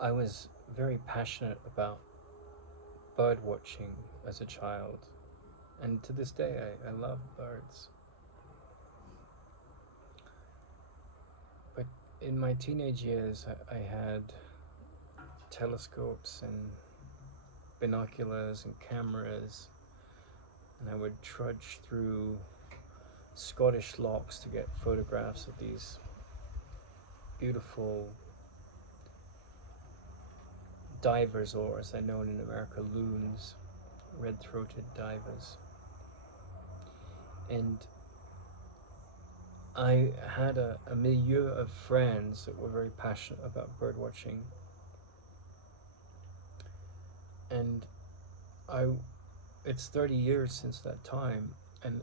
I was very passionate about bird watching as a child, and to this day I love birds. But in my teenage years, I had telescopes and binoculars and cameras, and I would trudge through Scottish lochs to get photographs of these beautiful divers, or as they're known in America, loons, red-throated divers. And I had a milieu of friends that were very passionate about bird watching, and I it's 30 years since that time, and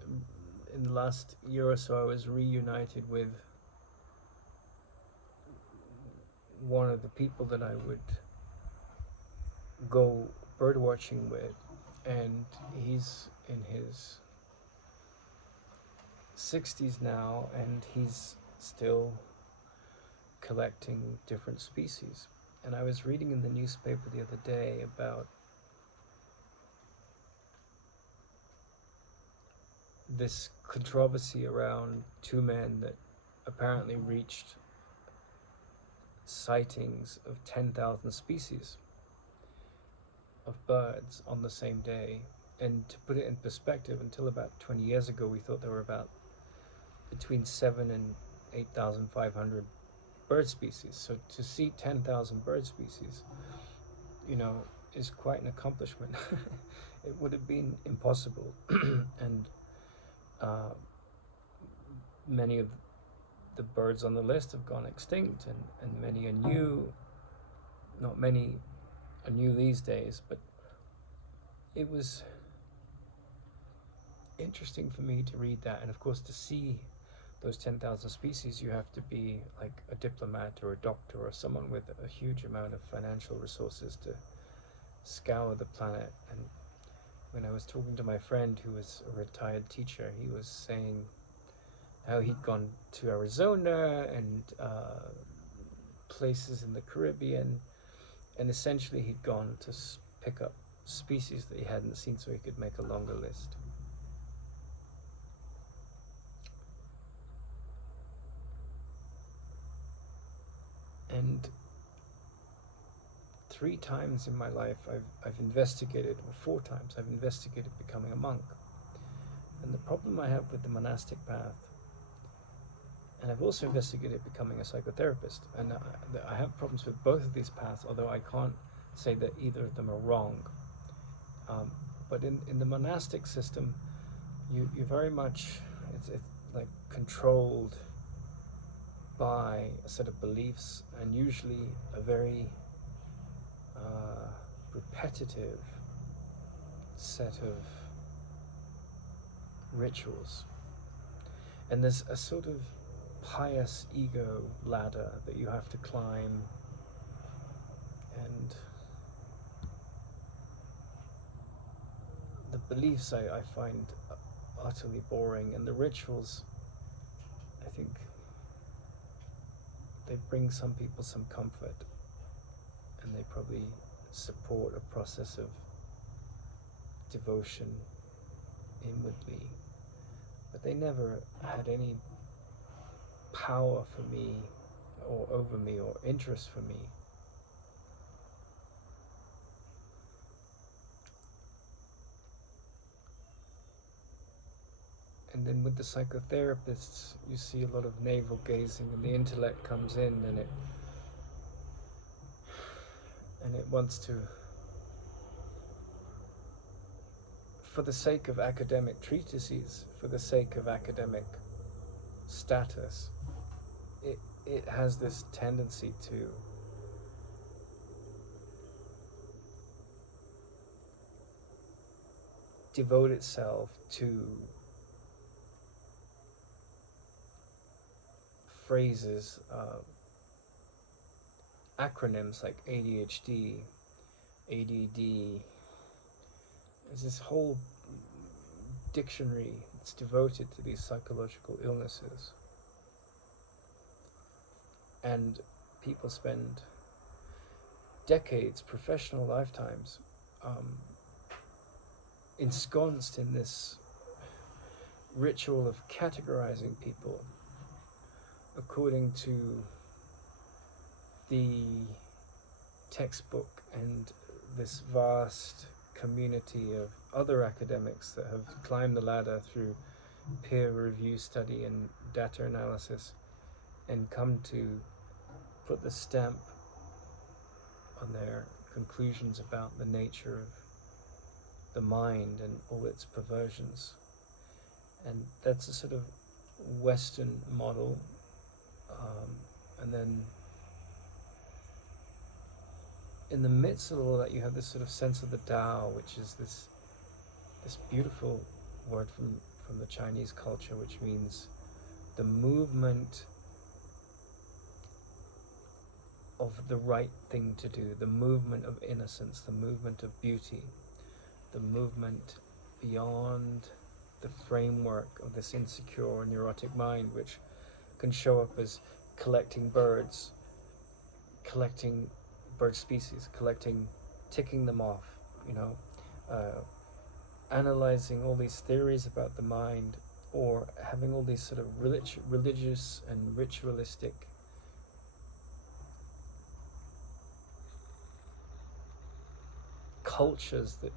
in the last year or so I was reunited with one of the people that I would go bird watching with, and he's in his 60s now, and he's still collecting different species. And I was reading in the newspaper the other day about this controversy around two men that apparently reached sightings of 10,000 species of birds on the same day. And to put it in perspective, until about 20 years ago, we thought there were about between 7 and 8,500 bird species. So to see 10,000 bird species, you know, is quite an accomplishment. It would have been impossible. And uh, many of the birds on the list have gone extinct, and many are new. Not many are new these days, but it was interesting for me to read that. And of course, to see those 10,000 species, you have to be like a diplomat or a doctor or someone with a huge amount of financial resources to scour the planet. And when I was talking to my friend who was a retired teacher, he was saying how he'd gone to Arizona and places in the Caribbean, and essentially he'd gone to pick up species that he hadn't seen so he could make a longer list. And 3 times in my life I've investigated, or 4 times I've investigated becoming a monk. And the problem I have with the monastic path, and I've also investigated becoming a psychotherapist, and I have problems with both of these paths, although I can't say that either of them are wrong. But in the monastic system, you very much, it's like controlled by a set of beliefs, and usually a very repetitive set of rituals. And there's a sort of pious ego ladder that you have to climb, and the beliefs I find utterly boring, and the rituals, I think they bring some people some comfort, and they probably support a process of devotion inwardly, but they never had any power for me, or over me, or interest for me. And then with the psychotherapists, you see a lot of navel gazing, and the intellect comes in, and it wants to, for the sake of academic treatises, for the sake of academic status, it has this tendency to devote itself to phrases, acronyms like ADHD, ADD. There's this whole dictionary that's devoted to these psychological illnesses. And people spend decades, professional lifetimes, um, ensconced in this ritual of categorizing people according to the textbook and this vast community of other academics that have climbed the ladder through peer review study and data analysis and come to put the stamp on their conclusions about the nature of the mind and all its perversions. And that's a sort of Western model. And then in the midst of all that, you have this sort of sense of the Tao, which is this beautiful word from the Chinese culture, which means the movement of the right thing to do, the movement of innocence, the movement of beauty, the movement beyond the framework of this insecure and neurotic mind, which can show up as collecting bird species, ticking them off, analyzing all these theories about the mind, or having all these sort of religious and ritualistic cultures that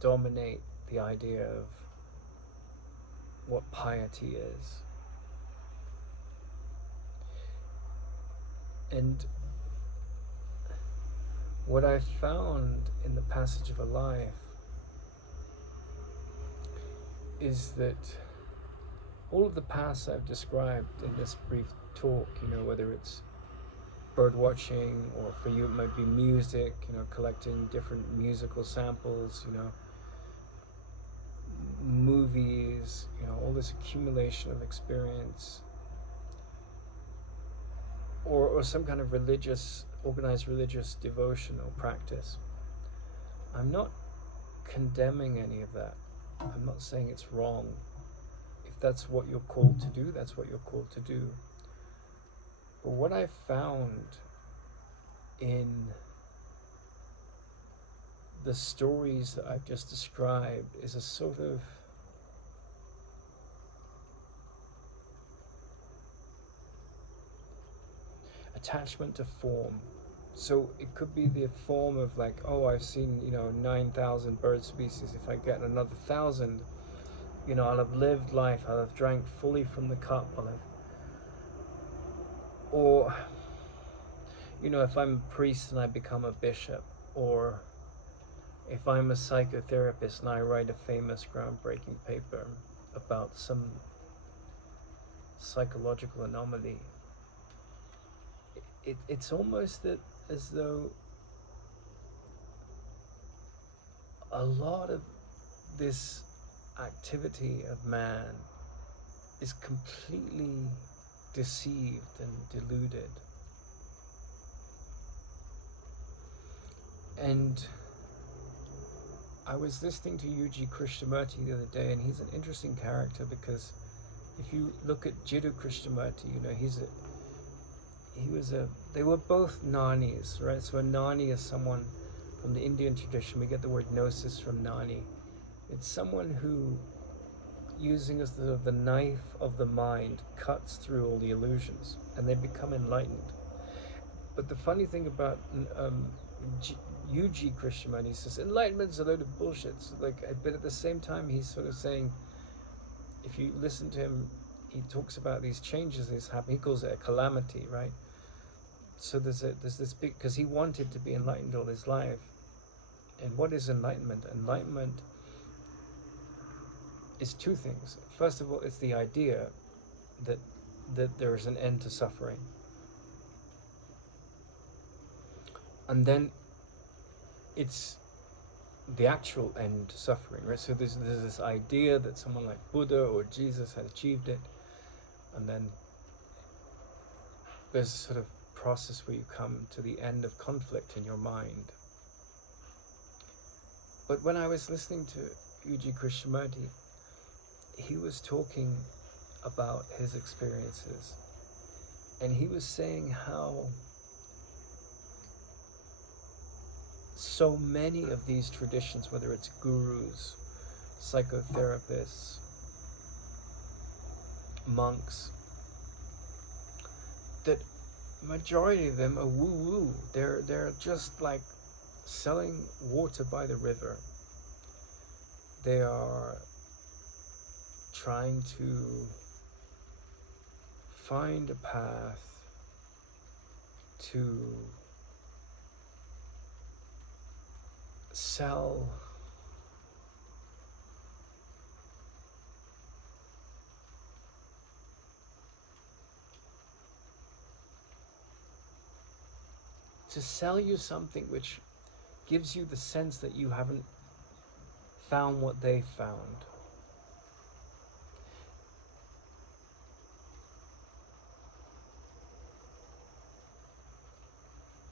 dominate the idea of what piety is. And what I found in the passage of a life is that all of the paths I've described in this brief talk, whether it's bird watching, or for you it might be music, collecting different musical samples, movies, all this accumulation of experience, or some kind of organized religious devotion or practice. I'm not condemning any of that. I'm not saying it's wrong. If that's what you're called to do, that's what you're called to do. But what I found in the stories that I've just described is a sort of attachment to form. So it could be the form of like, oh, I've seen 9,000 bird species. If I get another 1,000, I'll have lived life, I'll have drank fully from the cup, or if I'm a priest and I become a bishop, or if I'm a psychotherapist and I write a famous groundbreaking paper about some psychological anomaly, it's almost as though a lot of this activity of man is completely deceived and deluded. And I was listening to UG Krishnamurti the other day, and he's an interesting character because if you look at UG Krishnamurti, they were both Nanis, right? So a Nani is someone from the Indian tradition. We get the word gnosis from Nani. It's someone who, using as the knife of the mind, cuts through all the illusions, and they become enlightened. But the funny thing about UG Krishnamurti, he says enlightenment's a load of bullshit. But at the same time, he's sort of saying, if you listen to him, he talks about these changes that's happening. He calls it a calamity, right? So there's this big, because he wanted to be enlightened all his life. And what is enlightenment? Enlightenment is two things. First of all, it's the idea that there is an end to suffering. And then it's the actual end to suffering, right? So there's this idea that someone like Buddha or Jesus had achieved it, and then there's a sort of process where you come to the end of conflict in your mind. But when I was listening to UG Krishnamurti, he was talking about his experiences, and he was saying how so many of these traditions, whether it's gurus, psychotherapists, monks, that majority of them are woo-woo. They're just like selling water by the river. They are trying to find a path to sell you something which gives you the sense that you haven't found what they found.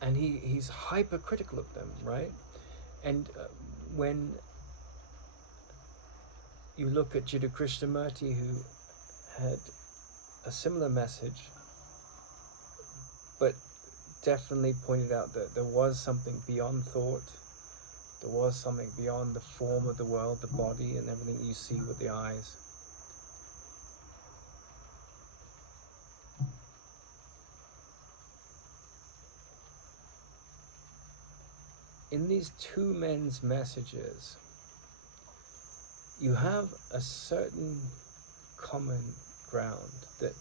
And he's hypercritical of them, right? And when you look at UG Krishnamurti, who had a similar message, but definitely pointed out that there was something beyond thought, there was something beyond the form of the world, the body, and everything you see with the eyes. In these two men's messages, you have a certain common ground, that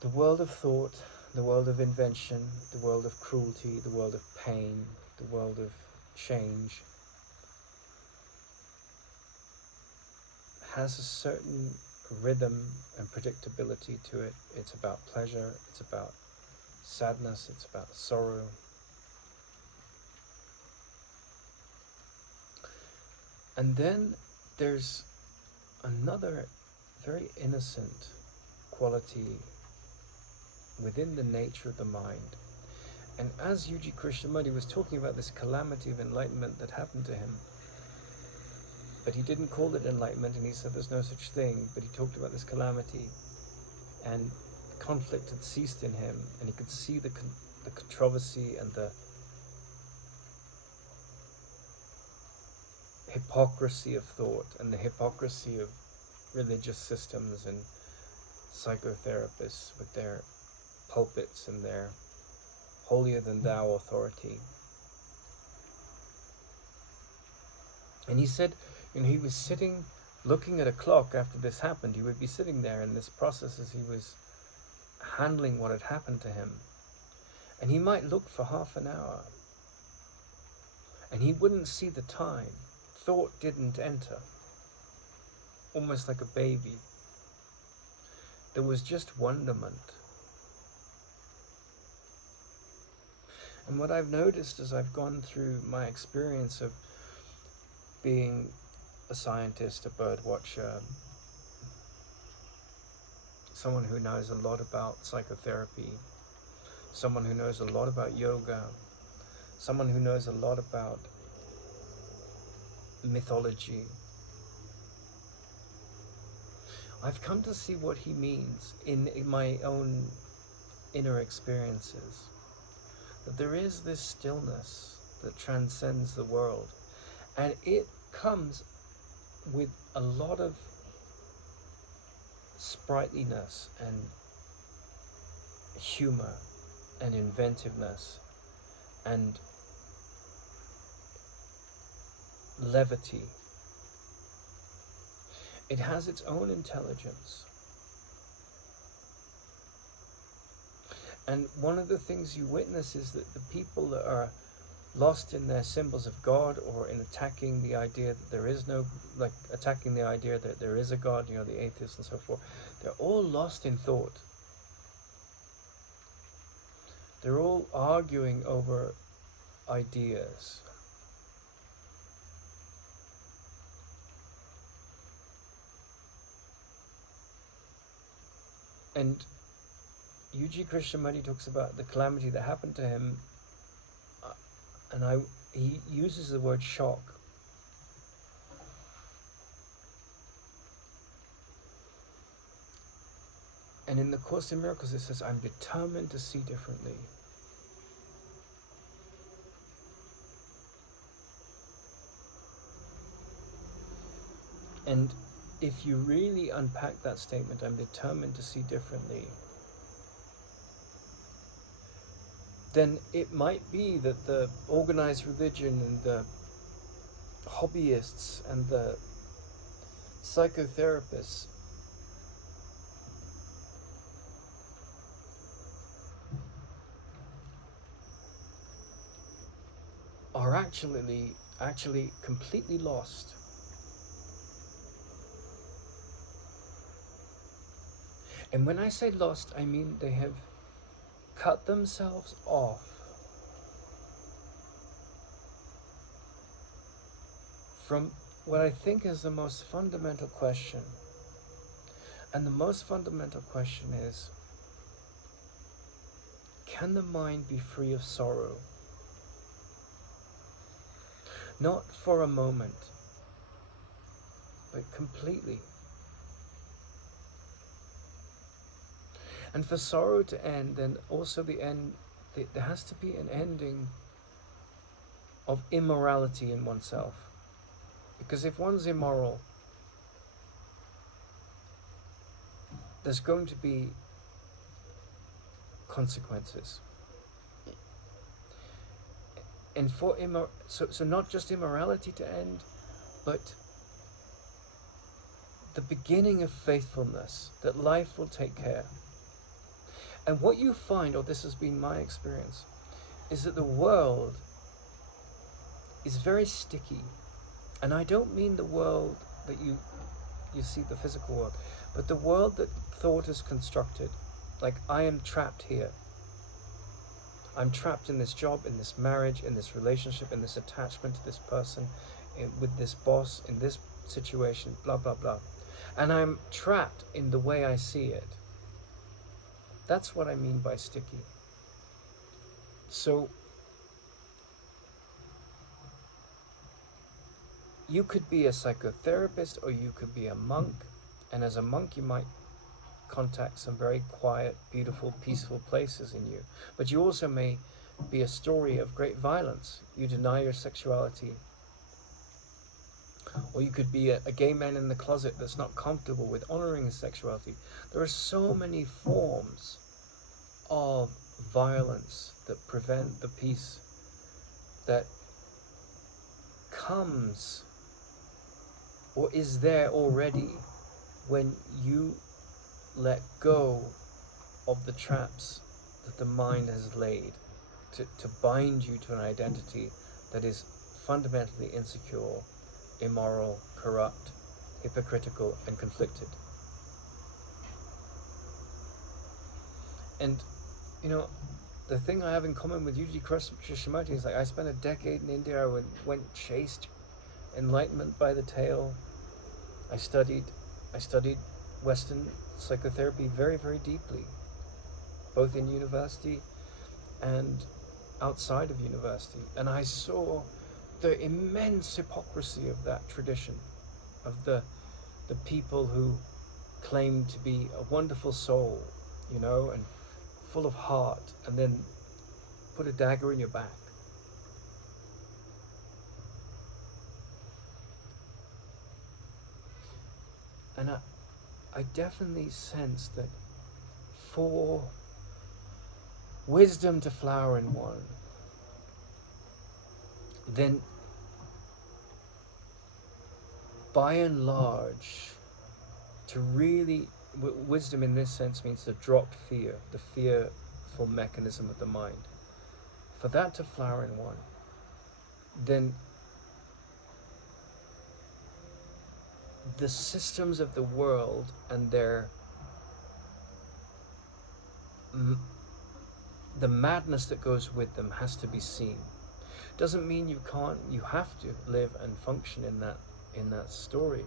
the world of thought, the world of invention, the world of cruelty, the world of pain, the world of change, has a certain rhythm and predictability to it. It's about pleasure, it's about sadness, it's about sorrow. And then there's another very innocent quality within the nature of the mind. And as UG Krishnamurti was talking about this calamity of enlightenment that happened to him, but he didn't call it enlightenment, and he said there's no such thing, but he talked about this calamity, and conflict had ceased in him, and he could see the controversy and the hypocrisy of thought and the hypocrisy of religious systems and psychotherapists with their pulpits and their holier-than-thou authority. And he said, he was sitting, looking at a clock after this happened. He would be sitting there in this process as he was handling what had happened to him. And he might look for half an hour, and he wouldn't see the time. Thought didn't enter, almost like a baby. There was just wonderment. And what I've noticed as I've gone through my experience of being a scientist, a bird watcher, someone who knows a lot about psychotherapy, someone who knows a lot about yoga, someone who knows a lot about mythology, I've come to see what he means in my own inner experiences. That there is this stillness that transcends the world, and it comes with a lot of sprightliness and humor and inventiveness and levity. It has its own intelligence. And one of the things you witness is that the people that are lost in their symbols of God, or in attacking the idea that there is no, like attacking the idea that there is a God, the atheists and so forth, they're all lost in thought. They're all arguing over ideas. And UG Krishnamurti talks about the calamity that happened to him, and he uses the word shock. And in the Course in Miracles it says, I'm determined to see differently. And if you really unpack that statement, I'm determined to see differently, then it might be that the organized religion and the hobbyists and the psychotherapists are actually completely lost. And when I say lost, I mean they have cut themselves off from what I think is the most fundamental question. And the most fundamental question is, can the mind be free of sorrow? Not for a moment, but completely. And for sorrow to end, then also there has to be an ending of immorality in oneself. Because if one's immoral, there's going to be consequences. And for so not just immorality to end, but the beginning of faithfulness, that life will take care. And what you find, or this has been my experience, is that the world is very sticky. And I don't mean the world that you see, the physical world, but the world that thought is constructed. Like, I am trapped here. I'm trapped in this job, in this marriage, in this relationship, in this attachment to this person, with this boss, in this situation, blah, blah, blah. And I'm trapped in the way I see it. That's what I mean by sticky. So you could be a psychotherapist, or you could be a monk. And as a monk, you might contact some very quiet, beautiful, peaceful places in you. But you also may be a story of great violence. You deny your sexuality. Or you could be a gay man in the closet that's not comfortable with honoring his sexuality. There are so many forms of violence that prevent the peace that comes or is there already when you let go of the traps that the mind has laid to bind you to an identity that is fundamentally insecure, immoral, corrupt, hypocritical, and conflicted. And the thing I have in common with UG Krishnamurti is, like, I spent a decade in India. I went chased enlightenment by the tail. I studied Western psychotherapy very, very deeply, both in university and outside of university. And I saw the immense hypocrisy of that tradition, of the people who claim to be a wonderful soul, and full of heart, and then put a dagger in your back. And I definitely sense that for wisdom to flower in one, then by and large, to really, wisdom in this sense means to drop fear, the fearful mechanism of the mind. For that to flower in one, then the systems of the world and the madness that goes with them has to be seen. Doesn't mean you have to live and function in that story.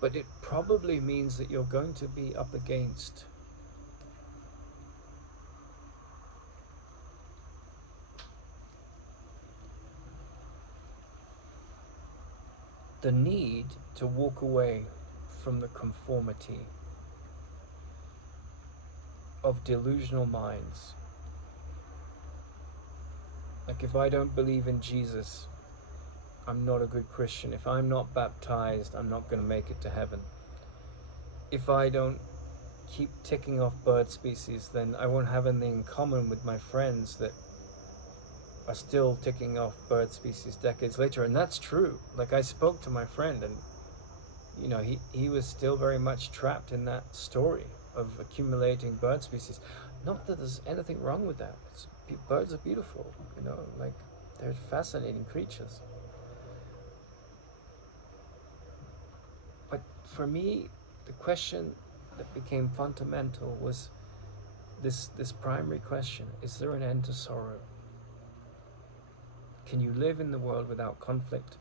But it probably means that you're going to be up against the need to walk away from the conformity of delusional minds. Like, if I don't believe in Jesus, I'm not a good Christian. If I'm not baptized, I'm not going to make it to heaven. If I don't keep ticking off bird species, then I won't have anything in common with my friends that are still ticking off bird species decades later. And that's true. Like, I spoke to my friend, and he was still very much trapped in that story of accumulating bird species. Not that there's anything wrong with that. Birds are beautiful, like, they're fascinating creatures. But for me, the question that became fundamental was this primary question: is there an end to sorrow? Can you live in the world without conflict?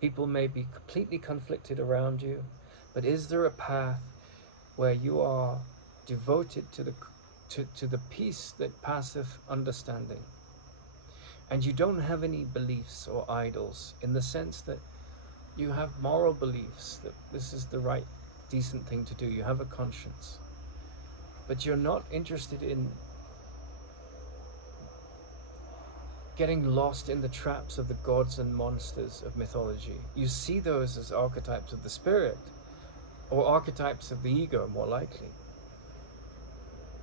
People may be completely conflicted around you, but is there a path where you are devoted to the peace that passeth understanding? And you don't have any beliefs or idols, in the sense that you have moral beliefs that this is the right, decent thing to do. You have a conscience, but you're not interested in getting lost in the traps of the gods and monsters of mythology. You see those as archetypes of the spirit, or archetypes of the ego, more likely.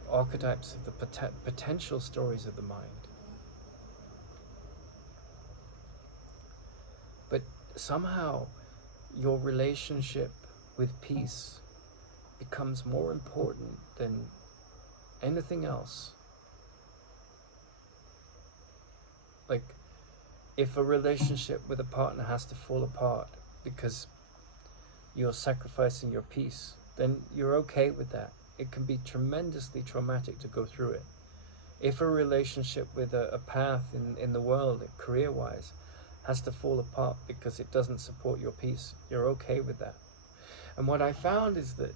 Archetypes of the potential stories of the mind. But somehow your relationship with peace becomes more important than anything else. Like, if a relationship with a partner has to fall apart because you're sacrificing your peace, then you're okay with that. It can be tremendously traumatic to go through it. If a relationship with a path in the world, career-wise, has to fall apart because it doesn't support your peace, you're okay with that. And what I found is that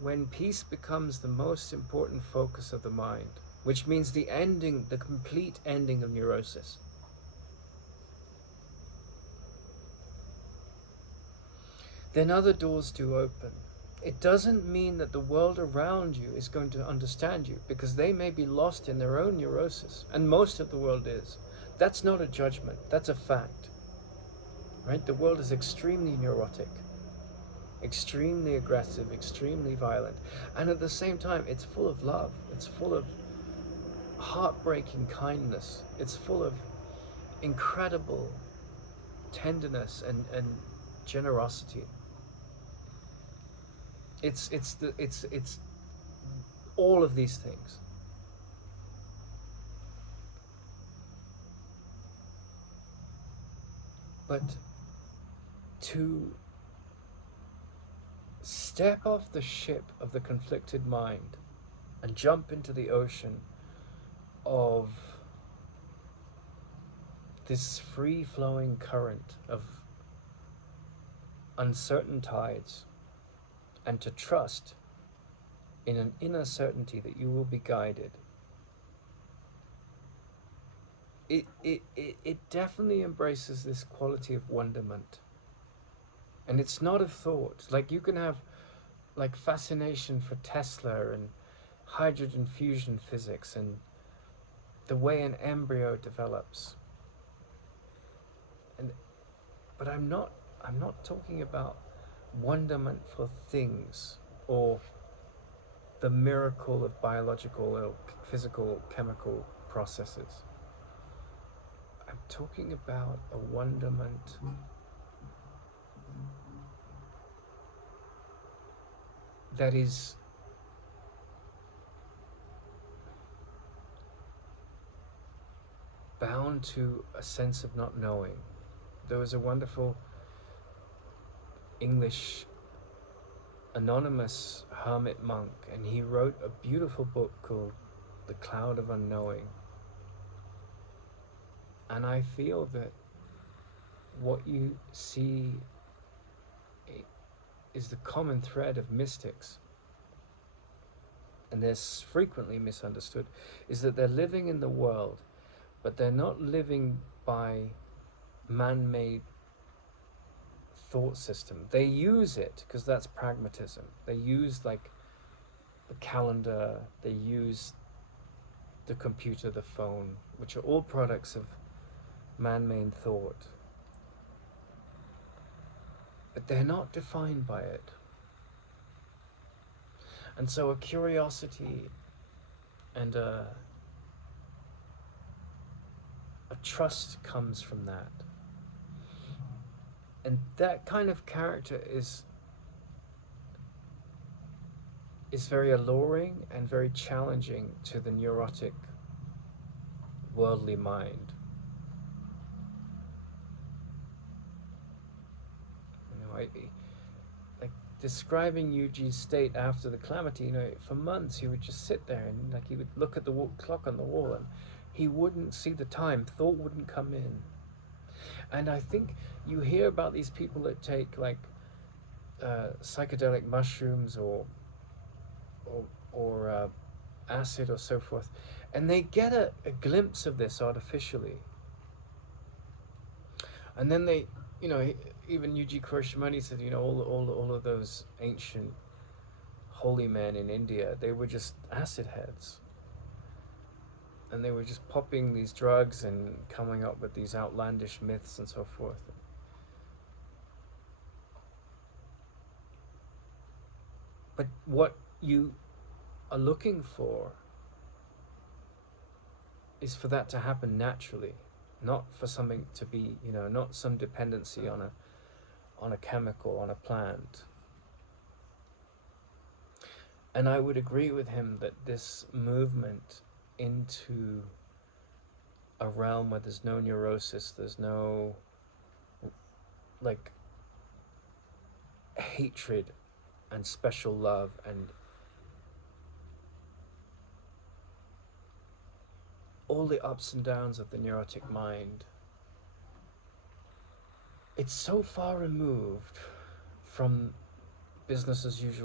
when peace becomes the most important focus of the mind, which means the complete ending of neurosis, then other doors do open. It doesn't mean that the world around you is going to understand you, because they may be lost in their own neurosis, and most of the world is. That's not a judgment, that's a fact. Right? The world is extremely neurotic, extremely aggressive, extremely violent, and at the same time it's full of love. It's full of heartbreaking kindness. It's full of incredible tenderness and generosity. It's all of these things. But to step off the ship of the conflicted mind and jump into the ocean of this free-flowing current of uncertain tides, and to trust in an inner certainty that you will be guided, it definitely embraces this quality of wonderment. And it's not a thought. Like, you can have like fascination for Tesla and hydrogen fusion physics and the way an embryo develops. But I'm not talking about wonderment for things or the miracle of biological or physical chemical processes. I'm talking about a wonderment that is bound to a sense of not knowing. There was a wonderful English anonymous hermit monk, and he wrote a beautiful book called The Cloud of Unknowing. And I feel that what you see is the common thread of mystics, and they're frequently misunderstood, is that they're living in the world, but they're not living by man-made thought system. They use it because that's pragmatism. They use like the calendar, they use the computer, the phone, which are all products of man-made thought, but they're not defined by it. And so a curiosity and a trust comes from that. And that kind of character is very alluring and very challenging to the neurotic, worldly mind. Like describing UG's state after the calamity, for months he would just sit there and he would look at the clock on the wall and he wouldn't see the time. Thought wouldn't come in. And I think you hear about these people that take psychedelic mushrooms or acid or so forth, and they get a glimpse of this artificially. And then they, even UG Krishnamurti said, all of those ancient holy men in India, they were just acid heads. And they were just popping these drugs and coming up with these outlandish myths and so forth. But what you are looking for is for that to happen naturally, not for something to be, not some dependency on a chemical, on a plant. And I would agree with him that this movement into a realm where there's no neurosis, there's no hatred and special love and all the ups and downs of the neurotic mind, it's so far removed from business as usual